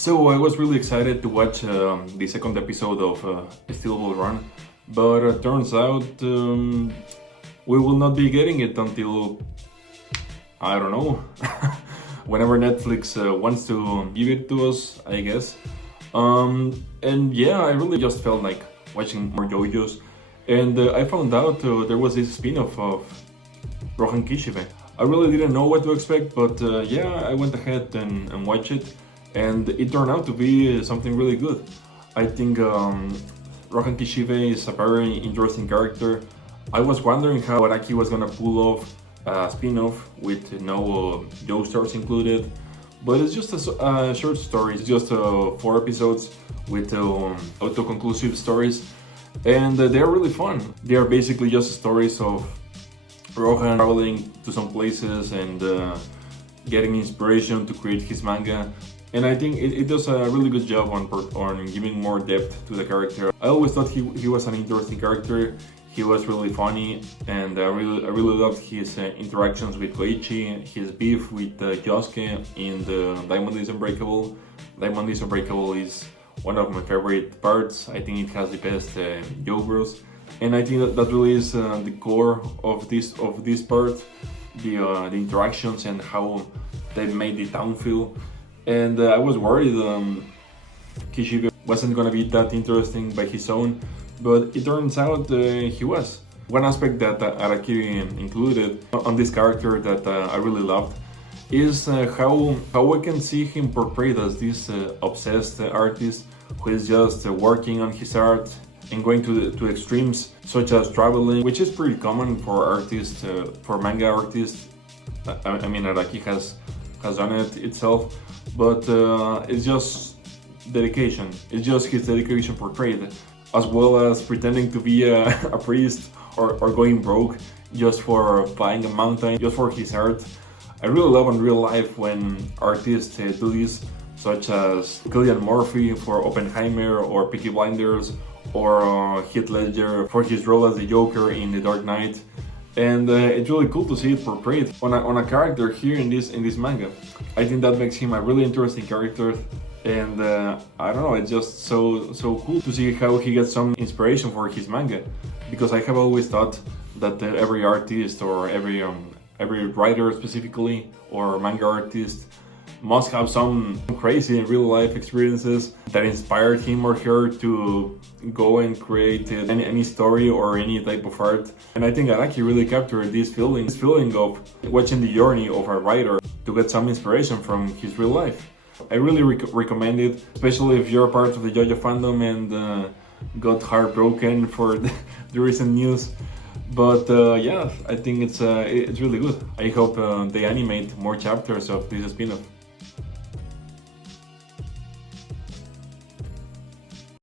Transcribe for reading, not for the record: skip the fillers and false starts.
So I was really excited to watch the second episode of Still Will Run, but turns out we will not be getting it until, I don't know, whenever Netflix wants to give it to us, I guess. And yeah, I really just felt like watching more JoJo's, and I found out there was this spin-off of Rohan Kishibe. I really didn't know what to expect, but yeah, I went ahead and watched it, and it turned out to be something really good. I think Rohan Kishibe is a very interesting character. I was wondering how Araki was gonna pull off a spin-off with no Joe stars included, but it's just a short story. It's just 4 episodes with auto-conclusive stories, and they're really fun. They are basically just stories of Rohan traveling to some places and getting inspiration to create his manga. And I think it does a really good job on giving more depth to the character. I always thought he was an interesting character. He was really funny, and I really loved his interactions with Koichi, his beef with Yosuke in the Diamond is Unbreakable. Diamond is Unbreakable is one of my favorite parts. I think it has the best Yobros, and I think that really is the core of this part, the interactions and how they made the town feel. And I was worried Kishibe wasn't gonna be that interesting by his own, but it turns out he was. One aspect that Araki included on this character that I really loved is how we can see him portrayed as this obsessed artist who is just working on his art and going to extremes such as traveling, which is pretty common for artists, for manga artists. I mean, Araki has done it itself, but it's just dedication. It's just his dedication portrayed, as well as pretending to be a priest or going broke just for buying a mountain, just for his art. I really love in real life when artists do this, such as Cillian Murphy for Oppenheimer, or Peaky Blinders, or Heath Ledger for his role as the Joker in The Dark Knight. And it's really cool to see it portrayed on a character here in this manga. I think that makes him a really interesting character, and I don't know, it's just so cool to see how he gets some inspiration for his manga, because I have always thought that every artist or every writer specifically, or manga artist, must have some crazy real life experiences that inspired him or her to go and create any story or any type of art. And I think Araki really captured this feeling of watching the journey of a writer to get some inspiration from his real life. I really recommend it, especially if you're a part of the JoJo fandom and got heartbroken for the recent news. But yeah, I think it's really good. I hope they animate more chapters of this spin-off.